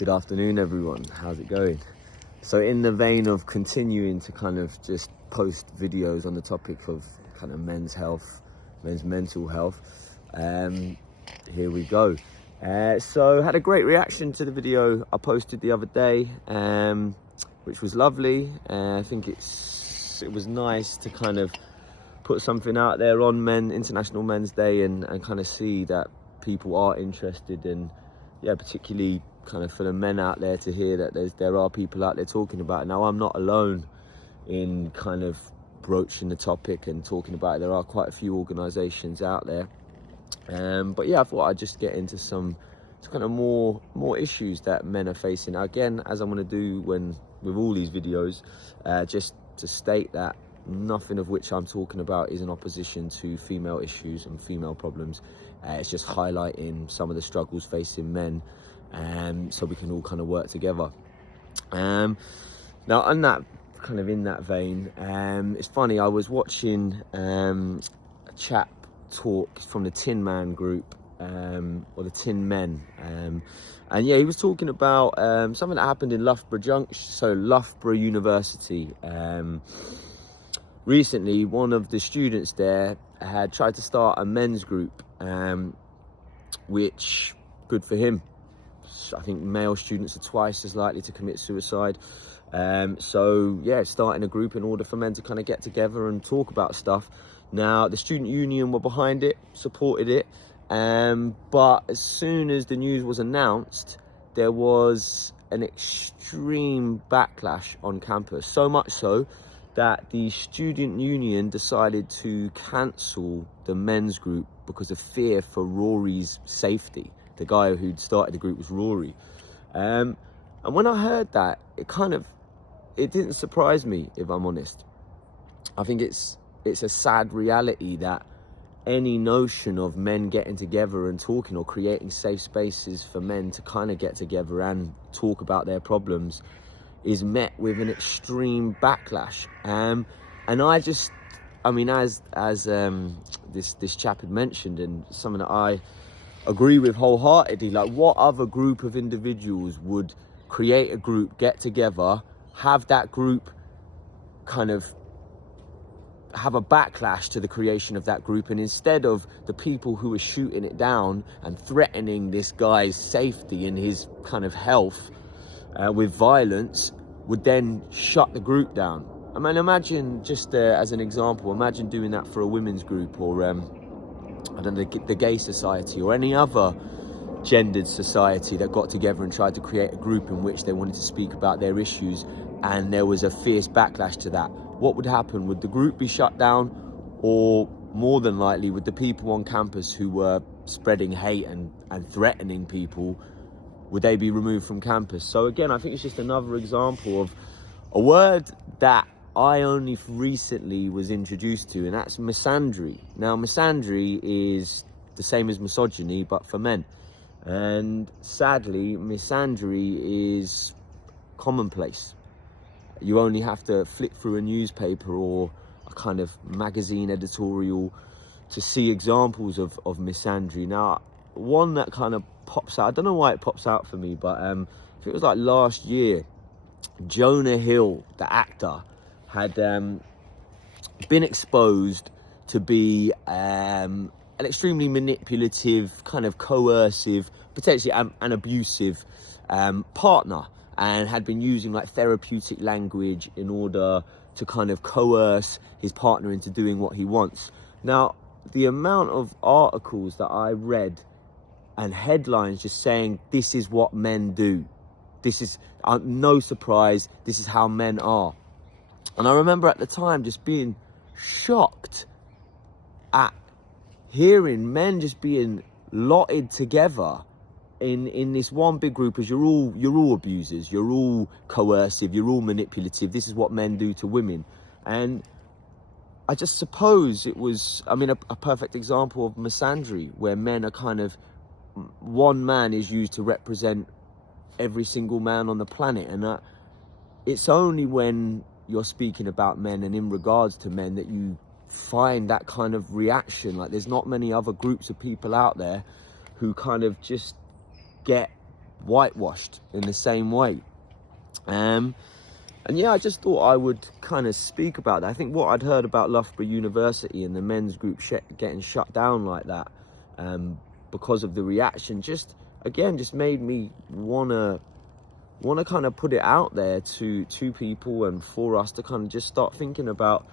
Good afternoon, everyone. How's it going? So in the vein of continuing to kind of just post videos on the topic of kind of men's health, men's mental health, here we go. So had a great reaction to the video I posted the other day, which was lovely. I think it was nice to kind of put something out there on International Men's Day and kind of see that people are interested, and yeah, particularly kind of for the men out there to hear that there are people out there talking about it. Now, I'm not alone in kind of broaching the topic and talking about it. There are quite a few organisations out there, but yeah, I thought I'd just get into some kind of more issues that men are facing. Again, as I'm going to do with all these videos, just to state that nothing of which I'm talking about is in opposition to female issues and female problems. It's just highlighting some of the struggles facing men, so we can all kind of work together. Now, on that kind of in that vein, it's funny, I was watching a chap talk from the Tin Man group, or the Tin Men, and yeah, he was talking about something that happened in Loughborough University. Recently, one of the students there had tried to start a men's group, which, good for him. I think male students are twice as likely to commit suicide. So yeah, starting a group in order for men to kind of get together and talk about stuff. Now, the student union were behind it, supported it, but as soon as the news was announced, there was an extreme backlash on campus. So much so that the student union decided to cancel the men's group because of fear for Rory's safety. The guy who'd started the group was Rory. And when I heard that, it didn't surprise me, if I'm honest. I think it's a sad reality that any notion of men getting together and talking, or creating safe spaces for men to kind of get together and talk about their problems, is met with an extreme backlash. And I mean, as this chap had mentioned, and something that I agree with wholeheartedly, like, what other group of individuals would create a group, get together, have that group kind of have a backlash to the creation of that group, and instead of the people who are shooting it down and threatening this guy's safety and his kind of health with violence, would then shut the group down? I mean, imagine, just as an example, imagine doing that for a women's group, or I don't know, the gay society, or any other gendered society that got together and tried to create a group in which they wanted to speak about their issues, and there was a fierce backlash to that. What would happen? Would the group be shut down, or more than likely would the people on campus who were spreading hate and threatening people, would they be removed from campus? So again, I think it's just another example of a word that I only recently was introduced to, and that's misandry. Now, misandry is the same as misogyny, but for men. And sadly, misandry is commonplace. You only have to flick through a newspaper or a kind of magazine editorial to see examples of misandry. Now, one that kind of pops out, I don't know why it pops out for me, but I think it was like last year, Jonah Hill, the actor, had been exposed to be an extremely manipulative, kind of coercive, potentially an abusive partner, and had been using like therapeutic language in order to kind of coerce his partner into doing what he wants. Now, the amount of articles that I read and headlines just saying, this is what men do, this is no surprise, this is how men are. And I remember at the time just being shocked at hearing men just being lotted together in this one big group as you're all abusers, you're all coercive, you're all manipulative, this is what men do to women. And I just suppose it was, I mean, a perfect example of misandry, where men are kind of, one man is used to represent every single man on the planet. And it's only when you're speaking about men and in regards to men that you find that kind of reaction. Like, there's not many other groups of people out there who kind of just get whitewashed in the same way. And yeah, I just thought I would kind of speak about that. I think what I'd heard about Loughborough University and the men's group getting shut down like that, because of the reaction, just made me wanna kind of put it out there to people and for us to kind of just start thinking about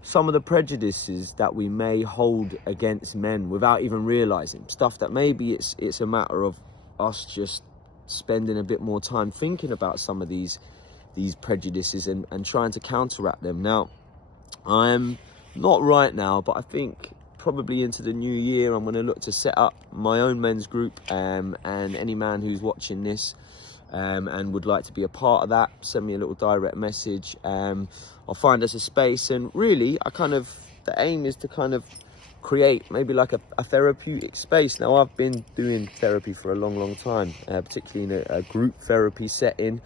some of the prejudices that we may hold against men without even realizing. Stuff that maybe it's a matter of us just spending a bit more time thinking about some of these prejudices and trying to counteract them. Now, I'm not right now, but I think probably into the new year I'm going to look to set up my own men's group, and any man who's watching this and would like to be a part of that, send me a little direct message. I'll find us a space, and really the aim is to kind of create maybe like a therapeutic space. Now, I've been doing therapy for a long time, particularly in a group therapy setting,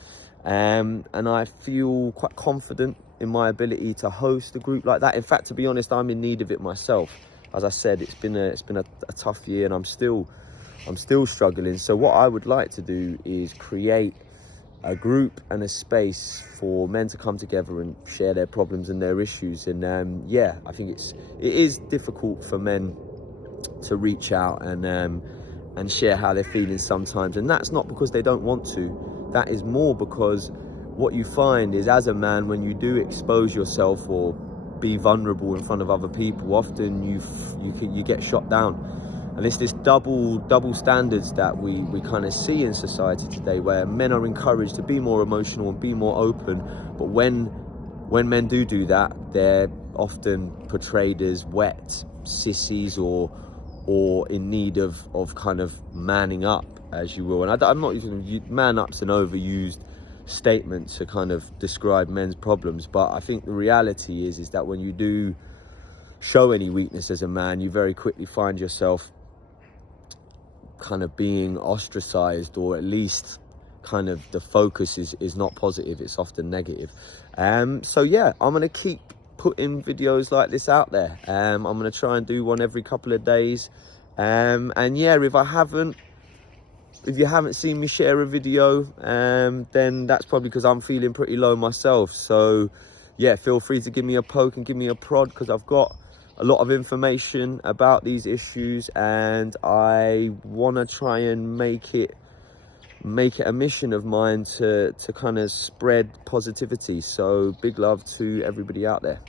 and I feel quite confident in my ability to host a group like that. In fact, to be honest, I'm in need of it myself. As I said, it's been a tough year, and I'm still struggling. So what I would like to do is create a group and a space for men to come together and share their problems and their issues. And yeah, I think it is difficult for men to reach out and share how they're feeling sometimes. And that's not because they don't want to. That is more because what you find is, as a man, when you do expose yourself or be vulnerable in front of other people, often you get shot down. And it's this double standards that we kind of see in society today, where men are encouraged to be more emotional and be more open, but when men do that, they're often portrayed as wet sissies or in need of kind of manning up, as you will. And I'm not using man up's an overused statement to kind of describe men's problems, but I think the reality is that when you do show any weakness as a man, you very quickly find yourself kind of being ostracized, or at least kind of the focus is not positive, it's often negative. So yeah, I'm gonna keep putting videos like this out there. I'm gonna try and do one every couple of days, and yeah, if you haven't seen me share a video, then that's probably because I'm feeling pretty low myself. So yeah, feel free to give me a poke and give me a prod, because I've got a lot of information about these issues, and I want to try and make it a mission of mine to kind of spread positivity. So big love to everybody out there.